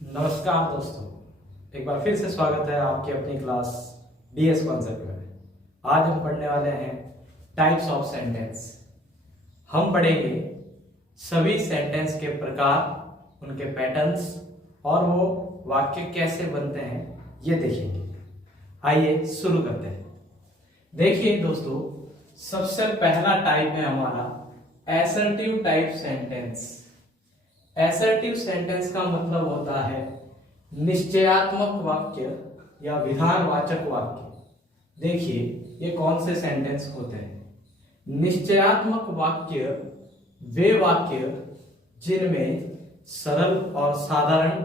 नमस्कार दोस्तों, एक बार फिर से स्वागत है आपकी अपनी क्लास डीएस कॉन्सेप्ट में। आज हम पढ़ने वाले हैं टाइप्स ऑफ सेंटेंस। हम पढ़ेंगे सभी सेंटेंस के प्रकार, उनके पैटर्न्स और वो वाक्य कैसे बनते हैं ये देखेंगे। आइए शुरू करते हैं। देखिए दोस्तों, सबसे पहला टाइप है हमारा assertive type sentence. Assertive sentence का मतलब होता है निश्चयात्मक वाक्य या विधानवाचक वाक्य। देखिए ये कौन से सेंटेंस होते हैं। निश्चयात्मक वाक्य वे वाक्य जिनमें सरल और साधारण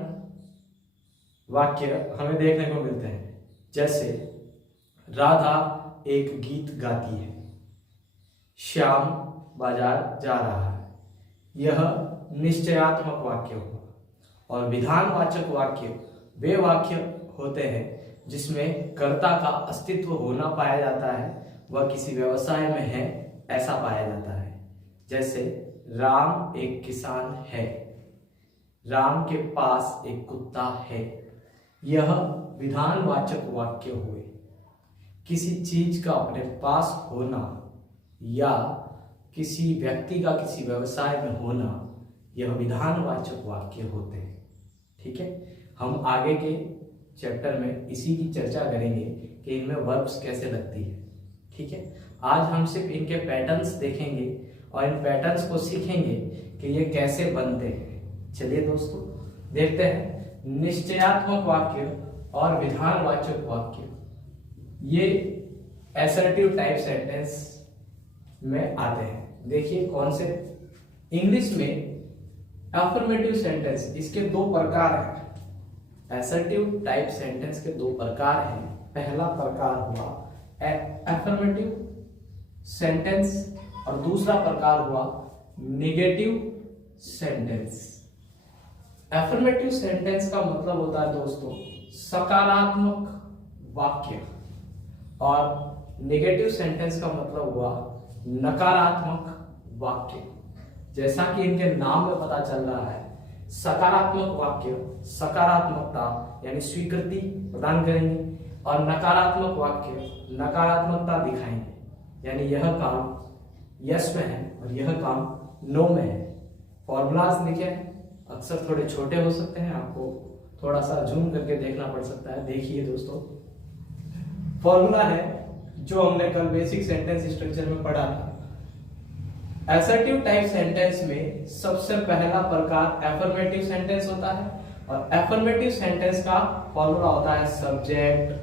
वाक्य हमें देखने को मिलते हैं, जैसे राधा एक गीत गाती है, श्याम बाजार जा रहा है। यह निश्चयात्मक वाक्य हुआ। और विधानवाचक वाक्य वे वाक्य होते हैं जिसमें कर्ता का अस्तित्व होना पाया जाता है, वह किसी व्यवसाय में है ऐसा पाया जाता है। जैसे राम एक किसान है, राम के पास एक कुत्ता है। यह विधानवाचक वाक्य हुए। किसी चीज का अपने पास होना या किसी व्यक्ति का किसी व्यवसाय में होना, यह विधानवाचक वाक्य होते हैं। ठीक है, हम आगे के चैप्टर में इसी की चर्चा करेंगे कि इनमें वर्ब्स कैसे लगती है। ठीक है, आज हम सिर्फ इनके पैटर्न्स देखेंगे और इन पैटर्न्स को सीखेंगे कि ये कैसे बनते हैं। चलिए दोस्तों देखते हैं। निश्चयात्मक वाक्य और विधानवाचक वाक्य ये असर्टिव टाइप सेंटेंस में आते हैं। देखिए कौन से। इंग्लिश में अफर्मेटिव सेंटेंस, इसके दो प्रकार हैं। असर्टिव टाइप सेंटेंस के दो प्रकार हैं। पहला प्रकार हुआ अफर्मेटिव सेंटेंस और दूसरा प्रकार हुआ निगेटिव सेंटेंस। अफर्मेटिव सेंटेंस का मतलब होता है दोस्तों सकारात्मक वाक्य, और निगेटिव सेंटेंस का मतलब हुआ नकारात्मक वाक्य। जैसा कि इनके नाम में पता चल रहा है, सकारात्मक वाक्य सकारात्मकता यानी स्वीकृति प्रदान करेंगे और नकारात्मक वाक्य नकारात्मकता दिखाएंगे, यानी यह काम यस में है और यह काम नो में है। फॉर्मूलाज लिखे हैं, अक्सर थोड़े छोटे हो सकते हैं, आपको थोड़ा सा जूम करके देखना पड़ सकता है। देखिए दोस्तों, फॉर्मूला है जो हमने कल बेसिक सेंटेंस स्ट्रक्चर में पढ़ा था। असर्टिव टाइप सेंटेंस में सबसे पहला प्रकार अफर्मेटिव सेंटेंस होता है, और अफर्मेटिव सेंटेंस का फॉर्मूला होता है सब्जेक्ट,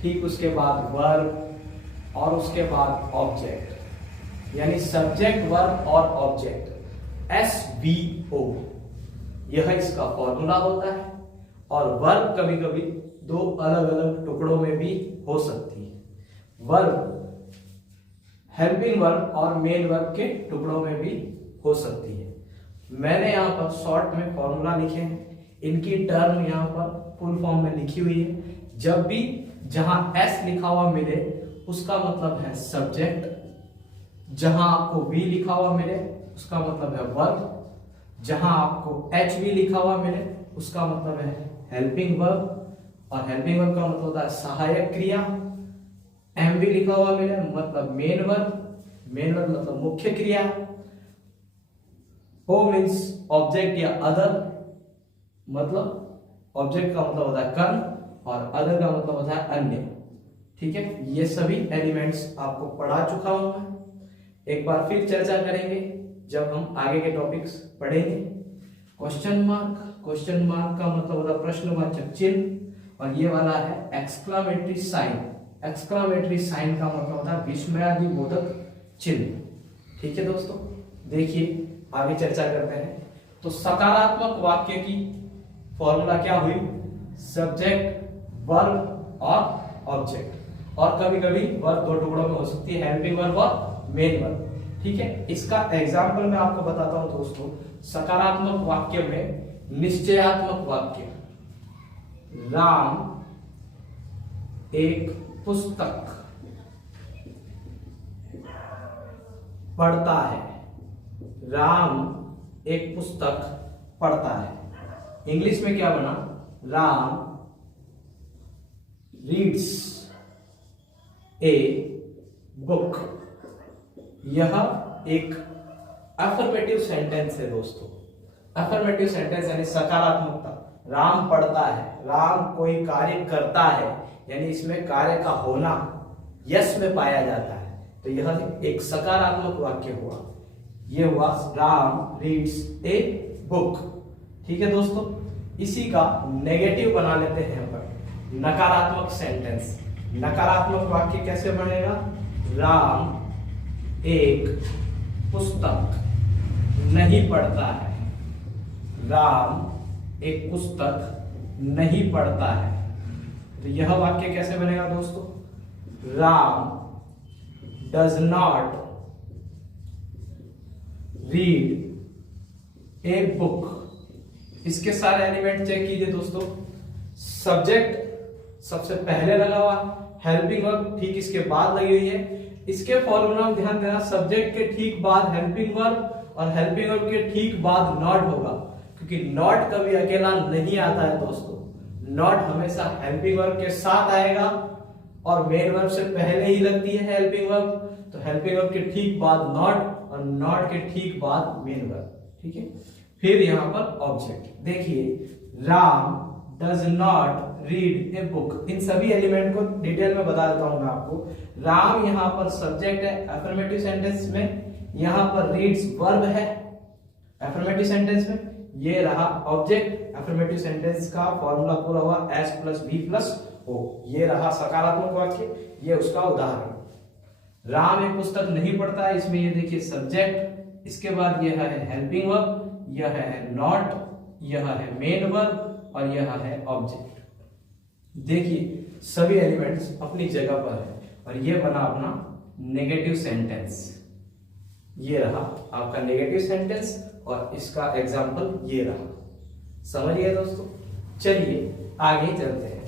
ठीक उसके बाद वर्ब और उसके बाद ऑब्जेक्ट, यानी सब्जेक्ट वर्ब और ऑब्जेक्ट SVO। यह इसका फॉर्मूला होता है। और वर्ब कभी कभी दो अलग अलग टुकड़ों में भी हो सकती है। वर्ब हेल्पिंग वर्ब और मेन वर्ब के टुकड़ों में भी हो सकती है। मैंने यहाँ पर शॉर्ट में फॉर्मूला लिखे हैं, इनकी टर्म यहाँ पर फुल फॉर्म में लिखी हुई है। जब भी जहां S लिखा हुआ मिले उसका मतलब है सब्जेक्ट, जहां आपको V लिखा हुआ मिले उसका मतलब है वर्ब, जहां आपको HV लिखा हुआ मिले उसका मतलब है हेल्पिंग वर्ब, और हेल्पिंग वर्ब का मतलब होता है सहायक क्रिया। MV लिखा हुआ मिले मतलब मेन वर्ब, मेन वर्ब मतलब मुख्य क्रिया। O मीन्स ऑब्जेक्ट या अदर, मतलब ऑब्जेक्ट का मतलब होता है कर्म और अदर का मतलब होता है अन्य। ठीक है, ये सभी एलिमेंट्स आपको पढ़ा चुका हूं मैं। एक बार फिर चर्चा करेंगे जब हम आगे के टॉपिक्स पढ़ेंगे। क्वेश्चन मार्क का मतलब होता है प्रश्नवाचक चिन्ह, और ये वाला है एक्सक्लामेटरी साइन। एक्सक्लामेटरी साइन का मतलब होता है विस्मयादिबोधक चिन्ह। ठीक है दोस्तों, देखिए आगे चर्चा करते हैं। तो सकारात्मक वाक्य की फॉर्मूला क्या हुई, सब्जेक्ट वर्ब और ऑब्जेक्ट, और कभी कभी वर्ब दो टुकड़ों में हो सकती है, हेल्पिंग वर्ब और मेन वर्ब। ठीक है, इसका एग्जाम्पल मैं आपको बताता हूं दोस्तों। सकारात्मक वाक्य में निश्चयात्मक वाक्य, राम एक पुस्तक पढ़ता है, राम एक पुस्तक पढ़ता है। इंग्लिश में क्या बना, राम रीड्स ए बुक। यह एक अफर्मेटिव सेंटेंस है दोस्तों। अफर्मेटिव सेंटेंस यानी सकारात्मकता। राम पढ़ता है, राम कोई कार्य करता है, यानी इसमें कार्य का होना यस में पाया जाता है, तो यह एक सकारात्मक वाक्य हुआ। यह हुआ राम रीड्स ए बुक। ठीक है दोस्तों, इसी का नेगेटिव बना लेते हैं पर नकारात्मक सेंटेंस। नकारात्मक वाक्य कैसे बनेगा, राम एक पुस्तक नहीं पढ़ता है। राम एक पुस्तक नहीं पढ़ता है, तो यह वाक्य कैसे बनेगा दोस्तों, Ram does not read a book. इसके सारे एलिमेंट चेक कीजिए दोस्तों। सब्जेक्ट सबसे पहले लगा हुआ, हेल्पिंग वर्ब ठीक इसके बाद लगी हुई है। इसके फॉर्मूला में ध्यान देना, सब्जेक्ट के ठीक बाद हेल्पिंग वर्ब और हेल्पिंग वर्ब के ठीक बाद नॉट होगा, क्योंकि नॉट कभी अकेला नहीं आता है दोस्तों। नॉट हमेशा हेल्पिंग वर्ब के साथ आएगा और मेन वर्ब से पहले ही लगती है हेल्पिंग वर्ब, तो हेल्पिंग वर्ब के ठीक बाद नॉट और नॉट के ठीक बाद मेन वर्ब। ठीक है, फिर यहां पर ऑब्जेक्ट देखिए, Ram does not read a book. इन सभी एलिमेंट को डिटेल में बता देता हूं मैं आपको। राम यहां पर सब्जेक्ट है अफर्मेटिव सेंटेंस में, यहां पर रीड्स वर्ब है अफर्मेटिव सेंटेंस में, ये रहा ऑब्जेक्ट। अफर्मेटिव सेंटेंस का फॉर्मूला पूरा हुआ S + V + O। ये रहा सकारात्मक वाक्य, ये उसका उदाहरण। राम एक पुस्तक नहीं पढ़ता है, इसमें ये देखिए सब्जेक्ट, इसके बाद यह है हेल्पिंग वर्ब, यह है नॉट, यह है मेन वर्ब और यह है ऑब्जेक्ट। देखिए सभी एलिमेंट्स अपनी जगह पर है और ये बना अपना नेगेटिव सेंटेंस। ये रहा आपका नेगेटिव सेंटेंस और इसका एग्जाम्पल ये रहा। समझ गए दोस्तों? चलिए आगे चलते हैं।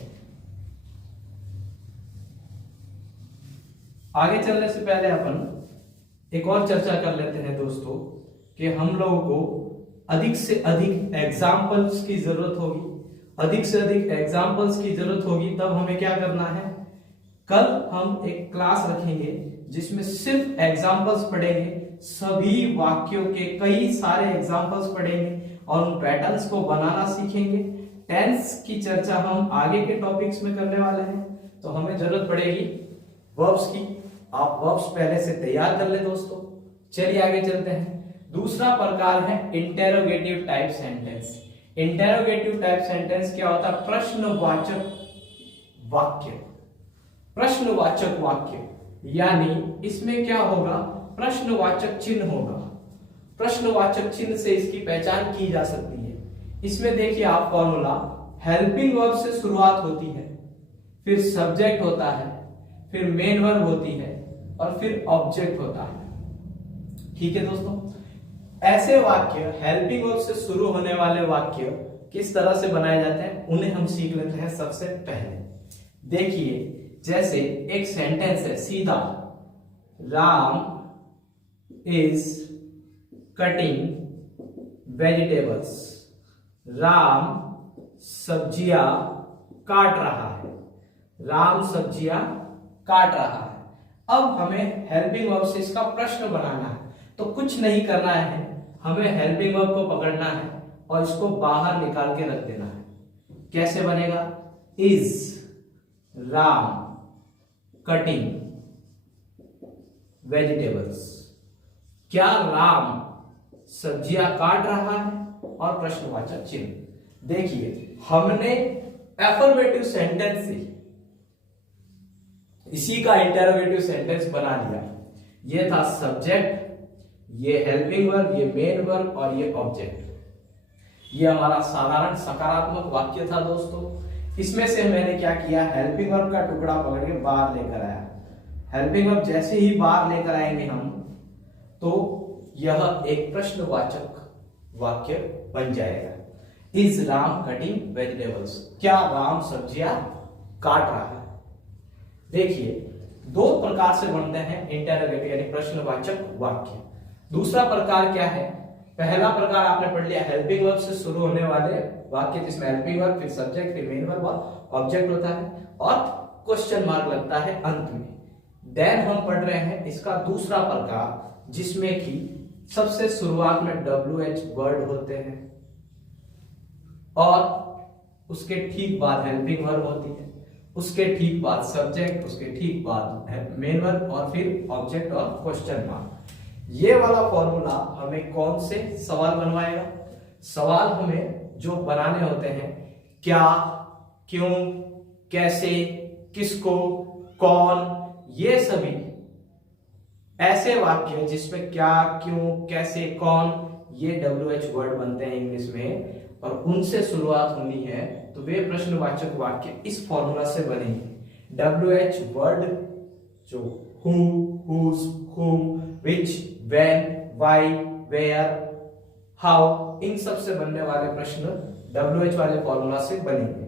आगे चलने से पहले अपन एक और चर्चा कर लेते हैं दोस्तों कि हम लोगों को अधिक से अधिक एग्जाम्पल्स की जरूरत होगी। अधिक से अधिक एग्जाम्पल्स की जरूरत होगी तब हमें क्या करना है, कल हम एक क्लास रखेंगे जिसमें सिर्फ एग्जाम्पल्स पढ़ेंगे, सभी वाक्यों के कई सारे एग्जाम्पल्स पढ़ेंगे और उन पैटर्न्स को बनाना सीखेंगे। टेंस की चर्चा हम आगे के टॉपिक्स में करने वाले हैं, तो हमें जरूरत पड़ेगी वर्ब्स की। आप वर्ब्स पहले से तैयार कर ले दोस्तों। चलिए आगे चलते हैं। दूसरा प्रकार है interrogative type sentence. Interrogative type sentence क्या होता है, प्रश्नवाचक वाक्य। प्रश्नवाचक वाक्य यानी इसमें क्या होगा, प्रश्नवाचक चिन्ह होगा। प्रश्नवाचक चिन्ह से इसकी पहचान की जा सकती है। इसमें देखिए आप फॉर्मूला, हेल्पिंग वर्ब से शुरुआत होती है, फिर सब्जेक्ट होता है, फिर मेन वर्ब होती है और फिर ऑब्जेक्ट होता है। ठीक है दोस्तों, ऐसे वाक्य हेल्पिंग वर्ब से शुरू होने वाले वाक्य किस तरह से बनाए जाते हैं उन्हें हम सीख लेते हैं। सबसे पहले देखिए, जैसे एक सेंटेंस है सीधा, Ram is cutting vegetables. Ram सब्जियां काट रहा है। राम सब्जियां काट रहा है। अब हमें हेल्पिंग वर्ब से इसका प्रश्न बनाना है, तो कुछ नहीं करना है, हमें हेल्पिंग वर्ब को पकड़ना है और इसको बाहर निकाल के रख देना है। कैसे बनेगा, इज राम कटिंग वेजिटेबल्स। क्या राम सब्जियां काट रहा है, और प्रश्नवाचक चिन्ह। देखिए हमने एफर्मेटिव सेंटेंस से इसी का इंटरोगेटिव सेंटेंस बना लिया। ये था सब्जेक्ट, ये हेल्पिंग वर्ब, ये मेन वर्ब और ये ऑब्जेक्ट। ये हमारा साधारण सकारात्मक वाक्य था दोस्तों। इसमें से मैंने क्या किया, हेल्पिंग वर्ब का टुकड़ा पकड़ के बाहर लेकर आया। हेल्पिंग वर्ब जैसे ही बाहर लेकर आएंगे हम, तो यह एक प्रश्नवाचक वाक्य बन जाएगा। Is Ram cutting vegetables. क्या राम सब्जियां काट रहा है। देखिए दो प्रकार से बनते हैं इंटरोगेटिव यानी प्रश्नवाचक वाक्य। दूसरा प्रकार क्या है, पहला प्रकार आपने पढ़ लिया हेल्पिंग वर्ब से शुरू होने वाले वाक्य, जिसमें हेल्पिंग वर्ब, फिर सब्जेक्ट, फिर मेन वर्ब और ऑब्जेक्ट होता है और क्वेश्चन मार्क लगता है अंत में। देन हम पढ़ रहे हैं इसका दूसरा प्रकार, जिसमें कि सबसे शुरुआत में WH वर्ड होते हैं और उसके ठीक बाद हेल्पिंग वर्ब होती है, उसके ठीक बाद सब्जेक्ट, उसके ठीक बाद मेन वर्ब और फिर ऑब्जेक्ट और क्वेश्चन मार्क। ये वाला फॉर्मूला हमें कौन से सवाल बनवाएगा? सवाल हमें जो बनाने होते हैं क्या, क्यों, कैसे, किसको, कौन, ये सभी ऐसे वाक्य जिसमें क्या, क्यों, कैसे, कौन, ये WH वर्ड बनते हैं इंग्लिश में और उनसे शुरुआत होनी है, तो वे प्रश्नवाचक वाक्य इस फॉर्मूला से बनेंगे। WH वर्ड जो who, whose, whom, which, when, why, where, how, इन सब से बनने वाले प्रश्न WH वाले फॉर्मूला से बनेंगे।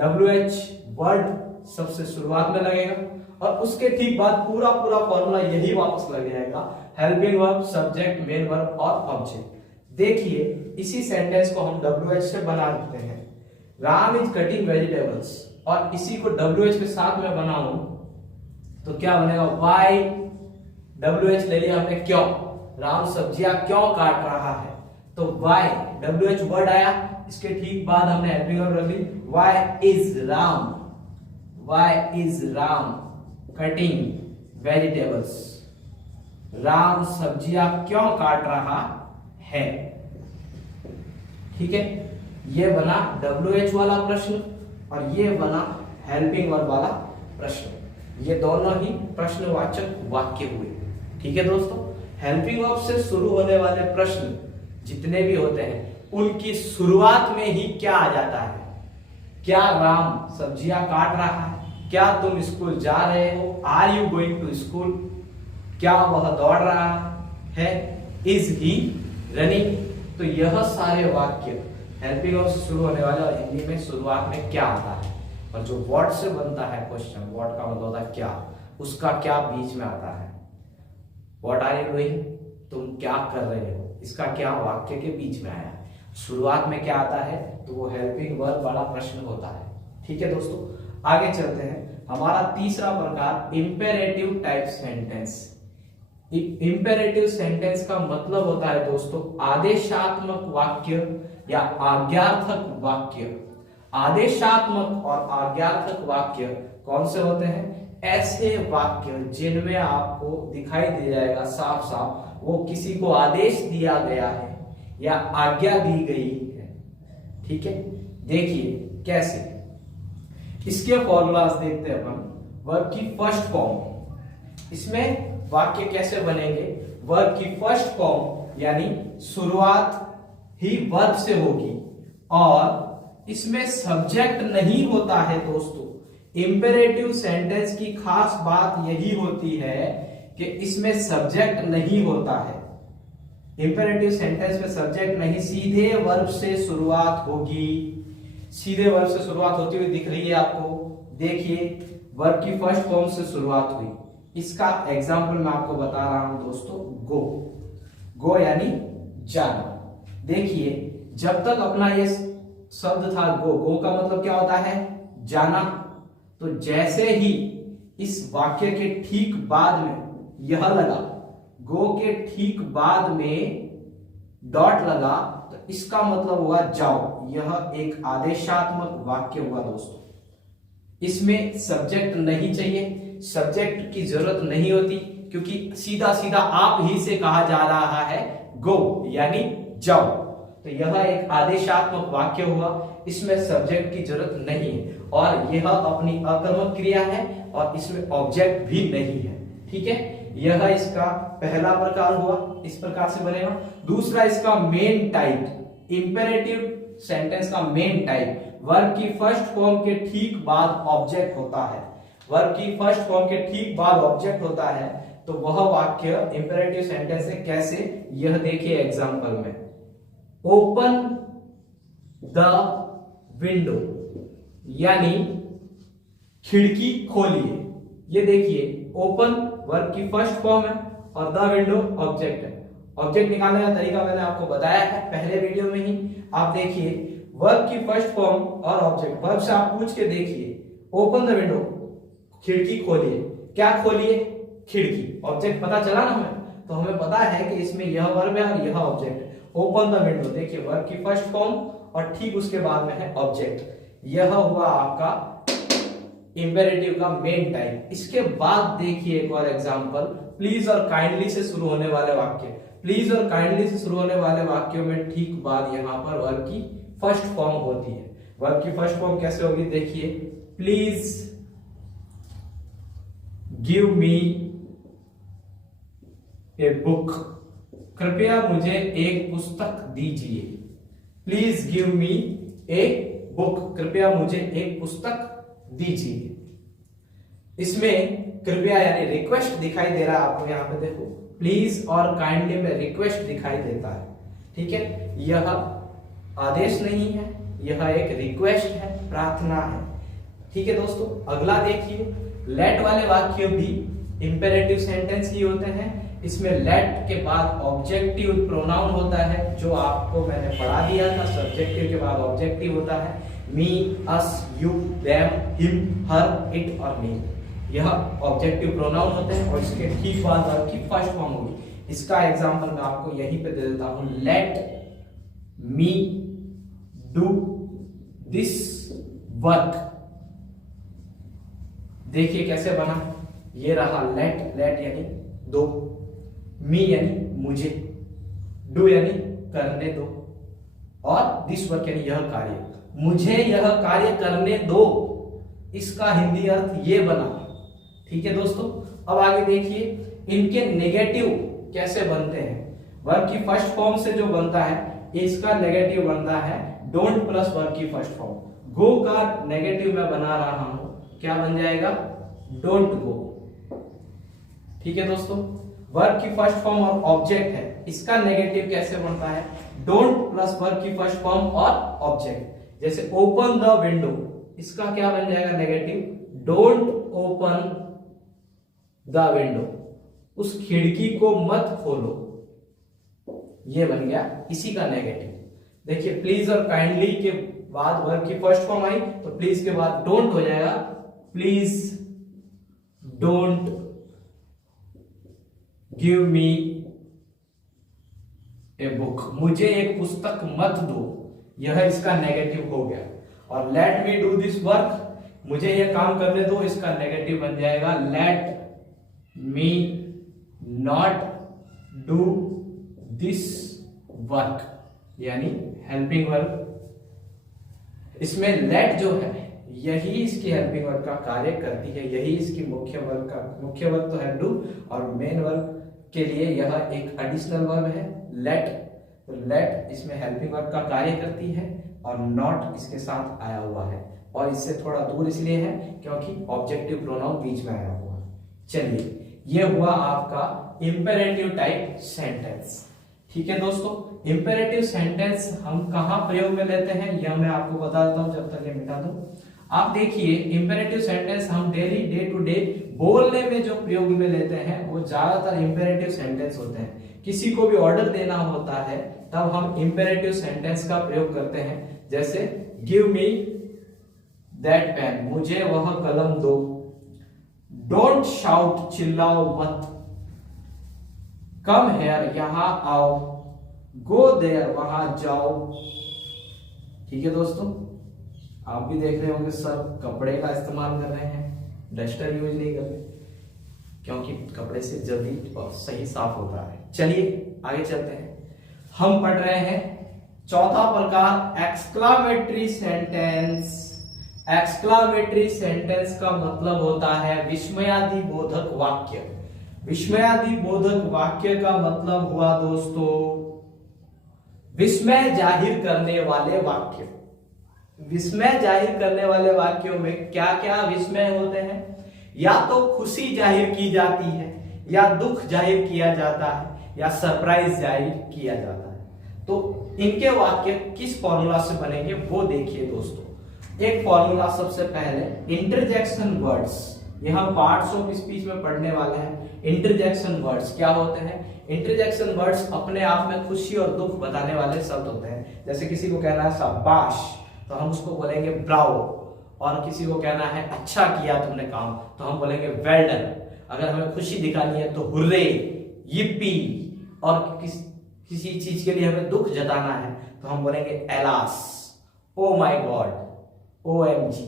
WH वर्ड सबसे शुरुआत में लगेगा और उसके ठीक बाद पूरा पूरा फॉर्मूला यही वापस लग जाएगा, helping verb, subject, main verb और ऑब्जेक्ट। देखिए इसी सेंटेंस को हम WH से बना देते हैं, राम इज कटिंग वेजिटेबल्स, और इसी को WH के साथ में बनाऊं तो क्या बनेगा? वाई, WH ले लिया हमने, क्यों, राम सब्जियां क्यों काट रहा है, तो वाई, WH वर्ड आया, इसके ठीक बाद हमने हेल्पिंग वर्ब रख ली, why is Ram, why is Ram cutting vegetables, Ram सब्जियां क्यों काट रहा है। ठीक है, ये बना WH वाला प्रश्न और ये बना हेल्पिंग वर्ब वाला प्रश्न, ये दोनों ही प्रश्नवाचक वाक्य हुए। ठीक है दोस्तों, हेल्पिंग वर्ब से शुरू होने वाले प्रश्न जितने भी होते हैं उनकी शुरुआत में ही क्या आ जाता है? क्या राम सब्जियां काट रहा है? क्या तुम स्कूल जा रहे हो? Are you going to school? क्या वह दौड़ रहा है? Is he running? तो यह सारे वाक्य हेल्पिंग वर्ब से शुरू होने वाले और हिंदी में शुरुआत में क्या आता है, और जो वर्ड से बनता है क्वेश्चन, वर्ड का मतलब होता है क्या, उसका क्या बीच में आता है, व्हाट आर यू डूइंग, तुम क्या कर रहे हो, इसका क्या वाक्य के बीच में आया, शुरुआत में क्या आता है, तो वो हेल्पिंग वर्ब वाला प्रश्न होता है। ठीक है दोस्तों, आगे चलते हैं। हमारा तीसरा प्रकार imperative type sentence. Imperative sentence का मतलब होता है दोस्तों आदेशात्मक वाक्य या आज्ञार्थक वाक्य। आदेशात्मक और आज्ञार्थक वाक्य कौन से होते हैं? ऐसे वाक्य जिनमें आपको दिखाई दे जाएगा साफ साफ वो किसी को आदेश दिया गया है या आज्ञा दी गई है। ठीक है, देखिए कैसे, इसके फॉर्मूलाज देखते हैं अपन। वर्ब की फर्स्ट फॉर्म, इसमें वाक्य कैसे बनेंगे? वर्ब की फर्स्ट फॉर्म यानी शुरुआत ही वर्ब से होगी और इसमें सब्जेक्ट नहीं होता है दोस्तों। इंपेरेटिव सेंटेंस की खास बात यही होती है कि इसमें सब्जेक्ट नहीं होता है। इंपेरेटिव सेंटेंस में सब्जेक्ट नहीं, सीधे वर्ब से शुरुआत होगी। सीधे वर्ब से शुरुआत होती हुई दिख रही है आपको, देखिए वर्ब की फर्स्ट फॉर्म से शुरुआत हुई। इसका एग्जांपल मैं आपको बता रहा हूं दोस्तों, गो। गो यानी जाना। देखिए जब तक अपना ये शब्द था गो, गो का मतलब क्या होता है? जाना। तो जैसे ही इस वाक्य के ठीक बाद में यह लगा, गो के ठीक बाद में डॉट लगा, तो इसका मतलब हुआ जाओ। यह एक आदेशात्मक वाक्य हुआ दोस्तों। इसमें सब्जेक्ट नहीं चाहिए, सब्जेक्ट की जरूरत नहीं होती, क्योंकि सीधा सीधा आप ही से कहा जा रहा है गो यानी जाओ। तो यह एक आदेशात्मक वाक्य हुआ, इसमें सब्जेक्ट की जरूरत नहीं है और यह अपनी अकर्मक क्रिया है और इसमें ऑब्जेक्ट भी नहीं है। ठीक है, यह इसका पहला प्रकार हुआ, इस प्रकार से बनेगा। दूसरा इसका मेन टाइप, इंपेरेटिव सेंटेंस का मेन टाइप, वर्ब की फर्स्ट फॉर्म के ठीक बाद ऑब्जेक्ट होता है। वर्ब की फर्स्ट फॉर्म के ठीक बाद ऑब्जेक्ट होता है, तो वह वाक्य इंपेरेटिव सेंटेंस है। कैसे, यह देखिए एग्जांपल में, ओपन द विंडो यानी खिड़की खोलिए। ये देखिए ओपन वर्ब की फर्स्ट फॉर्म है और द विंडो ऑब्जेक्ट है। ऑब्जेक्ट निकालने का तरीका मैंने आपको बताया है पहले वीडियो में ही। आप देखिए वर्ब की फर्स्ट फॉर्म और ऑब्जेक्ट। वर्ब से आप पूछ के देखिए, ओपन द विंडो, खिड़की खोलिए। क्या खोलिए? खिड़की। ऑब्जेक्ट पता चला ना हमें, तो हमें पता है कि इसमें यह वर्ब है और यह ऑब्जेक्ट। ओपन द विंडो, देखिए वर्ब की फर्स्ट फॉर्म और ठीक उसके बाद में है ऑब्जेक्ट। यह हुआ आपका इंपेरेटिव का मेन टाइप। इसके बाद देखिए एक और एग्जांपल, प्लीज और काइंडली से शुरू होने वाले वाक्य। प्लीज और काइंडली से शुरू होने वाले वाक्यों में ठीक बाद यहां पर वर्ब की फर्स्ट फॉर्म होती है। वर्ब की फर्स्ट फॉर्म कैसे होगी? देखिए, please give me a book, कृपया मुझे एक पुस्तक दीजिए। Please give me a book, कृपया मुझे एक पुस्तक दीजिए। इसमें कृपया यानी रिक्वेस्ट दिखाई दे रहा है आपको, यहां पे देखो प्लीज और काइंडली में रिक्वेस्ट दिखाई देता है। ठीक है, यह आदेश नहीं है, यह एक रिक्वेस्ट है, प्रार्थना है। ठीक है दोस्तों, अगला देखिए, लेट वाले वाक्य भी इंपेरेटिव सेंटेंस ही होते हैं। इसमें लेट के बाद ऑब्जेक्टिव प्रोनाउन होता है, जो आपको मैंने पढ़ा दिया था। सब्जेक्टिव के बाद ऑब्जेक्टिव होता है, me, us, you, them, him, her, it और मी। यह ऑब्जेक्टिव प्रोनाउन होते हैं और इसके ठीक बाद वर्ब की फर्स्ट फॉर्म होगी। इसका एग्जांपल मैं आपको यहीं पे दे देता हूं, let me do this work. देखिए कैसे बना, ये रहा लेट। लेट यानी दो, मी यानी मुझे, डू यानी करने दो, और दिस वर्क यानी यह कार्य, मुझे यह कार्य करने दो। इसका हिंदी अर्थ ये बना। ठीक है दोस्तों, अब आगे देखिए इनके नेगेटिव कैसे बनते हैं। वर्ब की फर्स्ट फॉर्म से जो बनता है, इसका नेगेटिव बनता है डोंट प्लस वर्ब की फर्स्ट फॉर्म। गो का नेगेटिव मैं बना रहा हूं, क्या बन जाएगा? Don't go. ठीक है दोस्तों, वर्ब की फर्स्ट फॉर्म और ऑब्जेक्ट है, इसका नेगेटिव कैसे बनता है? डोंट प्लस वर्ब की फर्स्ट फॉर्म और ऑब्जेक्ट। जैसे ओपन द विंडो, इसका क्या बन जाएगा negative? Don't open the window, उस खिड़की को मत खोलो, ये बन गया इसी का नेगेटिव। देखिए प्लीज और काइंडली के बाद वर्ब की फर्स्ट फॉर्म आई, तो प्लीज के बाद डोंट हो जाएगा, please don't give me a book, मुझे एक पुस्तक मत दो, यह इसका नेगेटिव हो गया। और let me do this work, मुझे यह काम करने दो, इसका नेगेटिव बन जाएगा let me not do this work, यानी हेल्पिंग वर्ब। इसमें लेट जो है यही इसकी हेल्पिंग वर्ब का कार्य करती है, यही इसकी मुख्य वर्ब तो है डू, और मेन वर्ब के लिए यह एक एडिशनल वर्ब है लेट। तो लेट इसमें हेल्पिंग वर्ब का कार्य करती है और नॉट इसके साथ आया हुआ है, और इससे थोड़ा दूर इसलिए है क्योंकि ऑब्जेक्टिव प्रोनाउन बीच में आया हुआ है। चलिए, ये हुआ आपका इंपेरेटिव टाइप सेंटेंस। ठीक है दोस्तों, इंपेरेटिव सेंटेंस हम कहां प्रयोग में लेते हैं यह मैं आपको बता देता हूं, जब तक ये मिटा दूं। आप देखिए इंपेरेटिव सेंटेंस हम डेली डे टू डे बोलने में जो प्रयोग में लेते हैं वो ज्यादातर इंपेरेटिव सेंटेंस होते हैं। किसी को भी ऑर्डर देना होता है तब हम इंपेरेटिव सेंटेंस का प्रयोग करते हैं। जैसे गिव मी दैट पेन, मुझे वह कलम दो। डोंट शाउट, चिल्लाओ मत। कम हेयर, यहां आओ। गो देयर, वहां जाओ। ठीक है दोस्तों, आप भी देख रहे होंगे सब कपड़े का इस्तेमाल कर रहे हैं, डस्टर यूज नहीं कर रहे, क्योंकि कपड़े से जल्दी और सही साफ होता है। चलिए आगे चलते हैं, हम पढ़ रहे हैं चौथा प्रकार एक्सक्लामेटरी सेंटेंस। एक्सक्लामेटरी सेंटेंस का मतलब होता है विस्मयादिबोधक वाक्य। विस्मयादिबोधक वाक्य का मतलब हुआ दोस्तों विस्मय जाहिर करने वाले वाक्य। विस्मय जाहिर करने वाले वाक्यों में क्या क्या विस्मय होते हैं? या तो खुशी जाहिर की जाती है, या दुख जाहिर किया जाता है, या सरप्राइज जाहिर किया जाता है। तो इनके वाक्य किस फॉर्मूला से बनेंगे वो देखिए दोस्तों। एक फॉर्मूला सबसे पहले इंटरजेक्शन वर्ड्स, ये हम पार्ट्स ऑफ स्पीच में पढ़ने वाले हैं। इंटरजेक्शन वर्ड्स क्या होते हैं? इंटरजेक्शन वर्ड्स अपने आप में खुशी और दुख बताने वाले शब्द होते हैं। जैसे किसी को कहना है शाबाश तो हम उसको बोलेंगे ब्रावो, और किसी को कहना है अच्छा किया तुमने काम तो हम बोलेंगे वेल डन। अगर हमें खुशी दिखानी है तो हुर्रे, yippee, और किसी चीज के लिए हमें दुख जताना है तो हम बोलेंगे alas, oh my God, OMG।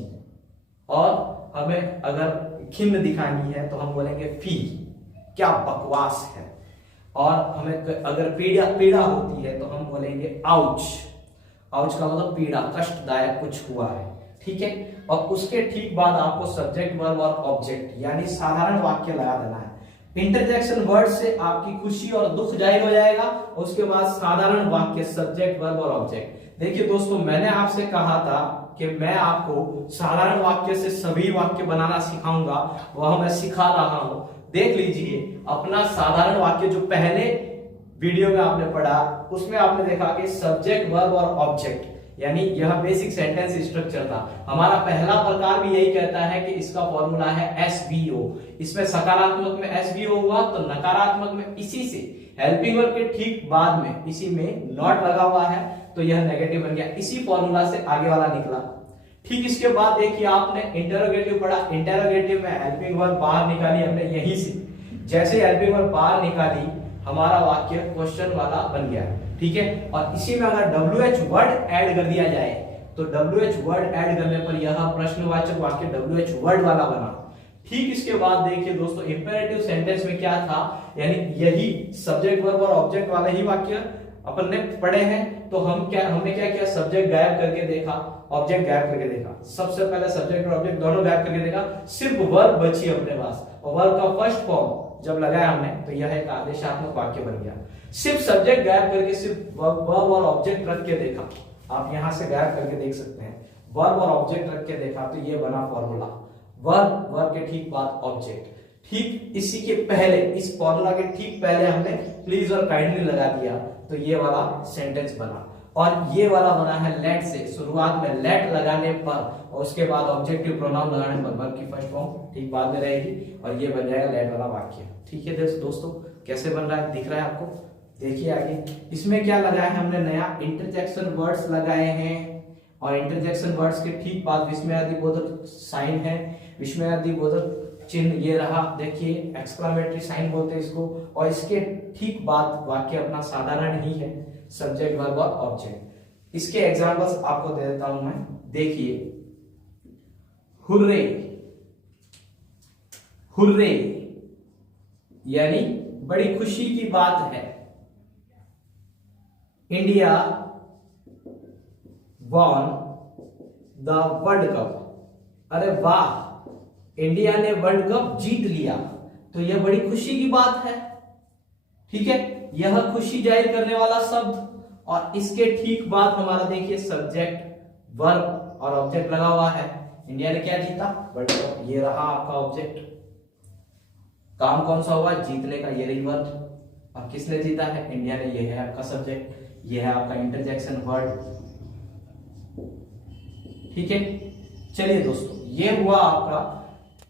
और हमें अगर खिन्न दिखानी है तो हम बोलेंगे फी, क्या बकवास है। और हमें अगर पीड़ा होती है तो हम बोलेंगे आउच। आउच का मतलब पीड़ा, कष्टदायक कुछ हुआ है, ठीक है। और उसके ठीक बाद आपको सब्जेक्ट वर्ब और ऑब्जेक्ट यानी साधारण वाक्य लगा देना है। इंटरजेक्शन वर्ड से आपकी खुशी और दुख जाहिर हो जाएगा, उसके बाद साधारण वाक्य सब्जेक्ट वर्ब और ऑब्जेक्ट। देखिए दोस्तों, मैंने आपसे कहा था कि मैं आपको साधारण वाक्य से सभी वाक्य बनाना सिखाऊंगा, वह मैं सिखा रहा हूं। देख लीजिए अपना साधारण वाक्य जो पहले वीडियो में आपने पढ़ा, उसमें आपने देखा कि सब्जेक्ट वर्ब और ऑब्जेक्ट यानी यह बेसिक सेंटेंस स्ट्रक्चर था। हमारा पहला प्रकार भी यही कहता है कि इसका फॉर्मूला है SVO। इसमें सकारात्मक में SVO हुआ तो नकारात्मक में इसी से हेल्पिंग वर्ब के ठीक बाद में इसी में नॉट लगा हुआ है तो यह नेगेटिव बन गया। इसी फॉर्मूला से आगे वाला निकला। ठीक इसके बाद देखिए आपने इंटरोगेटिव पढ़ा। इंटरोगेटिव में हेल्पिंग वर्ब बाहर निकाली हमने यहीं से। जैसे हेल्पिंग वर्ब बाहर निकाली हमारा वाक्य क्वेश्चन वाला बन गया, ठीक है। और इसी में अगर WH वर्ड ऐड कर दिया जाए तो WH वर्ड ऐड करने पर यह प्रश्नवाचक वाक्य WH वर्ड वाला बना। ठीक इसके बाद देखिए दोस्तों इंपेरेटिव सेंटेंस में क्या था, यानी यही सब्जेक्ट वर्ब और ऑब्जेक्ट वाला ही वाक्य अपन ने पढ़े हैं। तो हमने क्या किया, सब्जेक्ट गायब करके देखा, ऑब्जेक्ट गायब करके देखा। सबसे पहले सब्जेक्ट और ऑब्जेक्ट दोनों गायब करके देखा, सिर्फ वर्ब बची अपने पास, और वर्ब का फर्स्ट फॉर्म जब लगाया हमने तो यह एक आदेशात्मक वाक्य बन गया। सिर्फ सब्जेक्ट गायब करके सिर्फ वर्ब और ऑब्जेक्ट रख के देखा, आप यहां से गायब करके देख सकते हैं, वर्ब और ऑब्जेक्ट रख के देखा तो ये बना फॉर्मूला। वर्ब के ठीक बाद ऑब्जेक्ट। ठीक इसी के पहले, इस फॉर्मूला के ठीक पहले हमने प्लीज और काइंडली लगा दिया तो ये वाला सेंटेंस बना। और ये वाला बना है लेट से, शुरुआत में लेट लगाने पर और उसके बाद ऑब्जेक्टिव प्रोनाउन लगाने पर वर्ब की फर्स्ट फॉर्म ठीक बाद में रहेगी और ये बन जाएगा लेट वाला वाक्य। ठीक है दोस्तों, कैसे बन रहा है दिख रहा है आपको? देखिए आगे इसमें क्या लगाया है हमने नया, इंटरजेक्शन वर्ड्स लगाए हैं। और इंटरजेक्शन वर्ड्स के ठीक बाद विस्मयादिबोधक साइन है, विस्मयादिबोधक चिन्ह ये रहा, देखिए एक्सक्लेमेटरी साइन बोलते हैं इसको। और इसके ठीक बाद वाक्य अपना साधारण ही है, सब्जेक्ट वर्ब और ऑब्जेक्ट। इसके एग्जांपल्स आपको दे देता हूं मैं, देखिए हुर्रे, हुर्रे यानी बड़ी खुशी की बात है। India won the world cup, अरे वाह इंडिया ने वर्ल्ड कप जीत लिया तो यह बड़ी खुशी की बात है, ठीक है। यह खुशी जाहिर करने वाला शब्द। और इसके ठीक बाद हमारा देखिए सब्जेक्ट वर्ब और ऑब्जेक्ट लगा हुआ है। इंडिया ने क्या जीता? World cup. ये रहा आपका ऑब्जेक्ट। काम कौन सा हुआ? जीतने का, ये रही वर्ब। और किसने जीता है? इंडिया ने। ये है आपका सब्जेक्ट, ये है आपका इंटरजेक्शन वर्ड, ठीक है। चलिए दोस्तों, ये हुआ आपका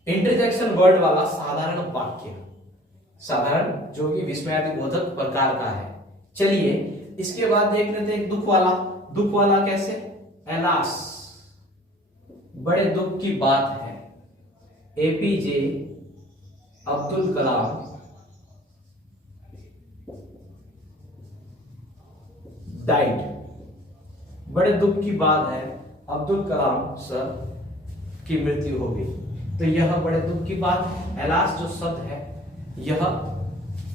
इंटरजेक्शन वर्ड वाला साधारण वाक्य, साधारण जो कि विस्मयादिबोधक प्रकार का है। चलिए इसके बाद देख लेते हैं एक दुख वाला। दुख वाला कैसे? एलास, बड़े दुख की बात है। APJ अब्दुल कलाम डाइड, बड़े दुख की बात है अब्दुल कलाम सर की मृत्यु हो गई। तो यह बड़े दुख की बात है। एलास जो शब्द है यह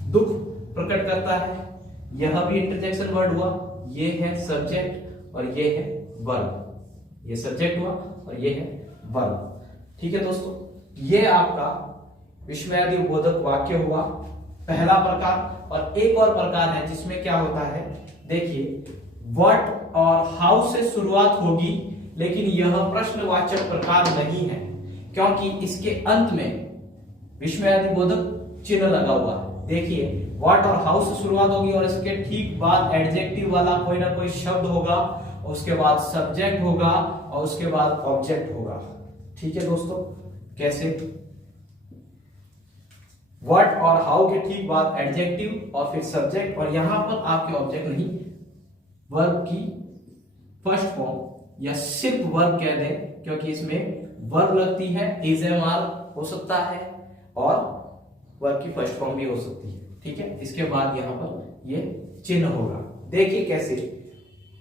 दुख प्रकट करता है। यह भी इंटरजेक्शन वर्ड हुआ। ये है सब्जेक्ट और ये है वर्ब। ये सब्जेक्ट हुआ और ये है वर्ब, ठीक है दोस्तों। ये आपका विस्मयादिबोधक वाक्य हुआ पहला प्रकार। और एक और प्रकार है जिसमें क्या होता है, देखिए व्हाट और हाउ से शुरुआत होगी, लेकिन यह प्रश्नवाचक प्रकार नहीं है क्योंकि इसके अंत में विस्मयादिबोधक चिन्ह लगा हुआ है। देखिए व्हाट और हाउ से शुरुआत होगी और इसके ठीक बाद एडजेक्टिव वाला कोई ना कोई शब्द होगा, उसके बाद सब्जेक्ट होगा और उसके बाद ऑब्जेक्ट होगा, ठीक है दोस्तों। कैसे? व्हाट और हाउ के ठीक बाद एडजेक्टिव और फिर सब्जेक्ट, और यहां पर आपके ऑब्जेक्ट नहीं, वर्ब की फर्स्ट फॉर्म या सिर्फ वर्ब कह दें, क्योंकि इसमें वर्ब लगती है, इज एम आर हो सकता है और वर्ब की फर्स्ट फॉर्म भी हो सकती है। ठीक है, इसके बाद यहां पर ये चिन्ह होगा। देखिए कैसे,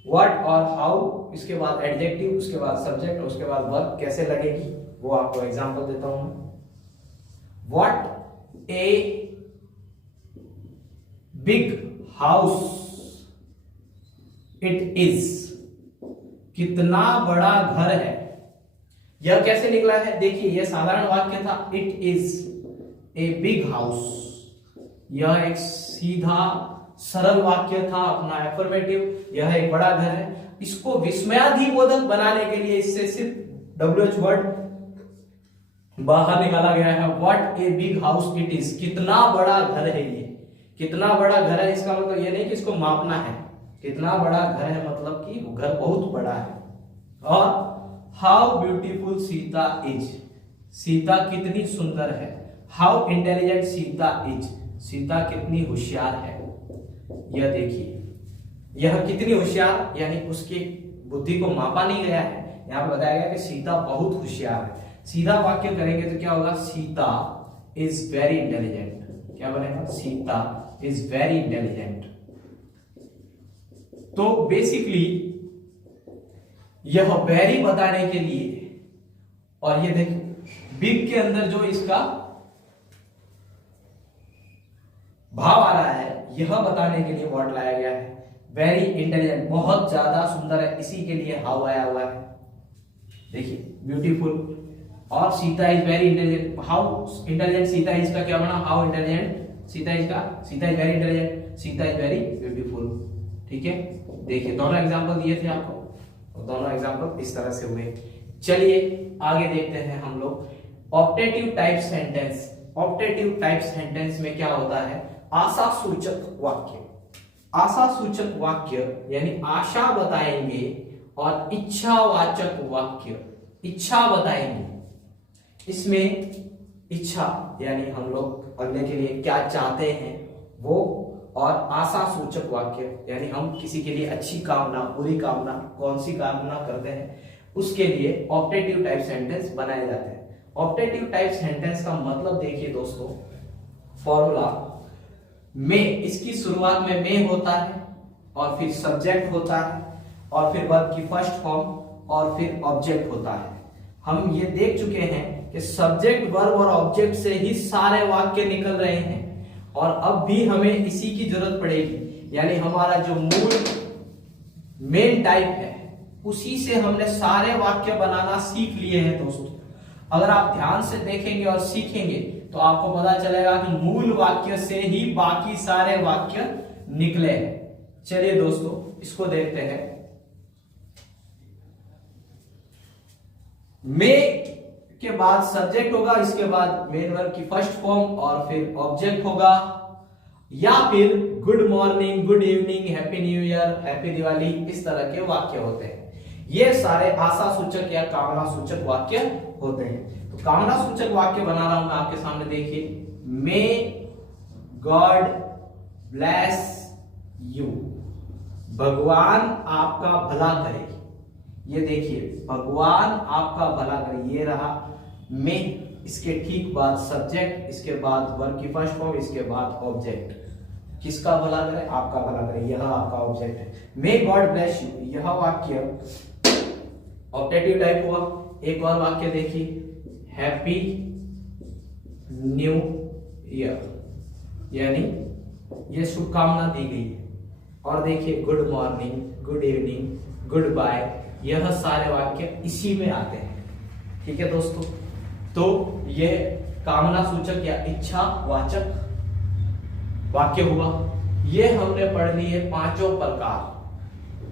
व्हाट और हाउ, इसके बाद एडजेक्टिव, उसके बाद सब्जेक्ट, उसके बाद वर्ब कैसे लगेगी वो आपको एग्जांपल देता हूं। What a big house it is, कितना बड़ा घर है। यह कैसे निकला है, देखिए यह साधारण वाक्य था, it is a big house. यह एक सीधा सरल वाक्य था, अपना एफर्मेटिव, यह एक बड़ा घर है। इसको विस्मयाधिबोधक बनाने के लिए इससे सिर्फ WH वर्ड बाहर निकाला गया है। What a big house it is, कितना बड़ा घर है ये, कितना बड़ा घर है, इसका मतलब ये नहीं कि इसको मापना है, कितना बड़ा घर है मतलब कि घर बहुत बड़ा है। और how beautiful Sita is, Sita कितनी सुंदर है। How intelligent Sita is, Sita कितनी होशियार है। यह देखिए, यह कितनी होशियार, यानी उसकी बुद्धि को मापा नहीं गया है, यहां पर बताया गया कि सीता बहुत होशियार है। सीधा वाक्य करेंगे तो क्या होगा, सीता इज वेरी इंटेलिजेंट। क्या बनेगा, सीता इज वेरी इंटेलिजेंट। तो बेसिकली यह वेरी बताने के लिए, और ये देखिए बिग के अंदर जो इसका भाव आ रहा है, यह बताने के लिए व्हाट लाया गया है। वेरी इंटेलिजेंट, बहुत ज्यादा सुंदर है, इसी के लिए हाउ आया हुआ है। देखिए ब्यूटीफुल, और Sita is very intelligent. How intelligent Sita is का क्या बना, हाउ इंटेलिजेंट सीता इज का, Sita is very intelligent, Sita is very beautiful. ठीक है, देखिए दोनों एग्जांपल दिए थे आपको, और दोनों एग्जांपल इस तरह से हुए। चलिए आगे देखते हैं हम लोग optative type sentence. Optative type sentence में क्या होता है, आशा सूचक वाक्य। आशा सूचक वाक्य यानी आशा बताएंगे, और इच्छावाचक वाक्य इच्छा बताएंगे। इसमें इच्छा यानी हम लोग अगले के लिए क्या चाहते हैं वो, और आशा सूचक वाक्य यानी हम किसी के लिए अच्छी कामना, बुरी कामना, कौन सी कामना करते हैं उसके लिए ऑप्टेटिव टाइप सेंटेंस बनाए जाते हैं। ऑप्टेटिव टाइप सेंटेंस का मतलब देखिए दोस्तों, फॉर्मूला में, इसकी शुरुआत में में होता है, और फिर सब्जेक्ट होता है, और फिर वर्ब की फर्स्ट फॉर्म, और फिर ऑब्जेक्ट होता है। हम ये देख चुके हैं कि सब्जेक्ट, वर्ब और ऑब्जेक्ट से ही सारे वाक्य निकल रहे हैं, और अब भी हमें इसी की जरूरत पड़ेगी। यानी हमारा जो मूल मेन टाइप है उसी से हमने सारे वाक्य बनाना सीख लिए हैं दोस्तों। अगर आप ध्यान से देखेंगे और सीखेंगे तो आपको पता चलेगा कि मूल वाक्य से ही बाकी सारे वाक्य निकले हैं। चलिए दोस्तों इसको देखते हैं। में के बाद सब्जेक्ट होगा, इसके बाद मेन वर्ब की फर्स्ट फॉर्म, और फिर ऑब्जेक्ट होगा, या फिर good morning, good evening, happy new year, happy Diwali, इस तरह के वाक्य होते हैं। ये सारे आशा सूचक या कामना सूचक वाक्य होते हैं। तो कामना सूचक वाक्य बना रहा हूं मैं आपके सामने, देखिए, मे गॉड ब्लेस यू, भगवान आपका भला करे। ये देखिए, भगवान आपका भला करे, ये रहा में, इसके ठीक बाद सब्जेक्ट, इसके बाद वर्ब की फर्स्ट फॉर्म, इसके बाद ऑब्जेक्ट। किसका भला करे, आपका भला करे, यह आपका ऑब्जेक्ट है। मे गॉड ब्लेस यू, यह वाक्य ऑप्टेटिव टाइप हुआ। एक और वाक्य देखिए, हैप्पी न्यू ईयर, यानी यह शुभकामना दी गई है। और देखिए, good morning, good evening, goodbye, यह सारे वाक्य इसी में आते हैं। ठीक है दोस्तों, तो यह कामना सूचक या इच्छा वाचक वाक्य हुआ। ये हमने पढ़ लिए पांचों प्रकार।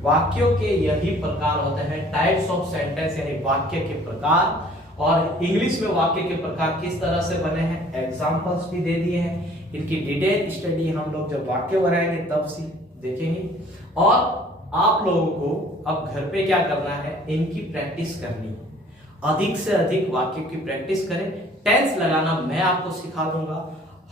वाक्यों के यही प्रकार होते हैं, टाइप्स ऑफ सेंटेंस यानी वाक्य के प्रकार। और इंग्लिश में वाक्य के प्रकार किस तरह से बने हैं, एग्जांपल्स भी दे दिए हैं। इनकी डिटेल स्टडी हम लोग जब वाक्य बनाएंगे तब देखेंगे। और आप लोगों को अब घर पे क्या करना है, इनकी प्रैक्टिस करनी है। अधिक से अधिक वाक्य की प्रैक्टिस करें। टेंस लगाना मैं आपको सिखा दूंगा,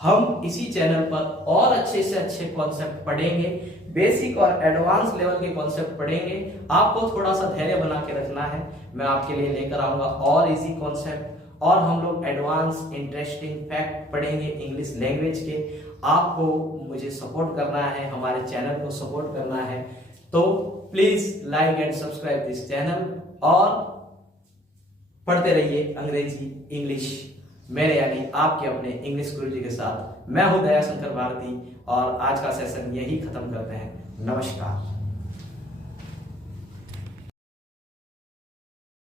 हम इसी चैनल पर और अच्छे से अच्छे कॉन्सेप्ट पढ़ेंगे, बेसिक और एडवांस लेवल के कॉन्सेप्ट पढ़ेंगे। आपको थोड़ा सा धैर्य बना के रखना है, मैं आपके लिए लेकर आऊंगा और इजी कॉन्सेप्ट, और हम लोग एडवांस इंटरेस्टिंग फैक्ट पढ़ेंगे इंग्लिश लैंग्वेज के। आपको मुझे सपोर्ट करना है, हमारे चैनल को सपोर्ट करना है, तो please like and subscribe this channel और पढ़ते रहिए अंग्रेजी इंग्लिश मेरे यानी आपके अपने इंग्लिश गुरुजी के साथ। मैं हूं दयाशंकर भारती और आज का सेशन यही खत्म करते हैं। नमस्कार।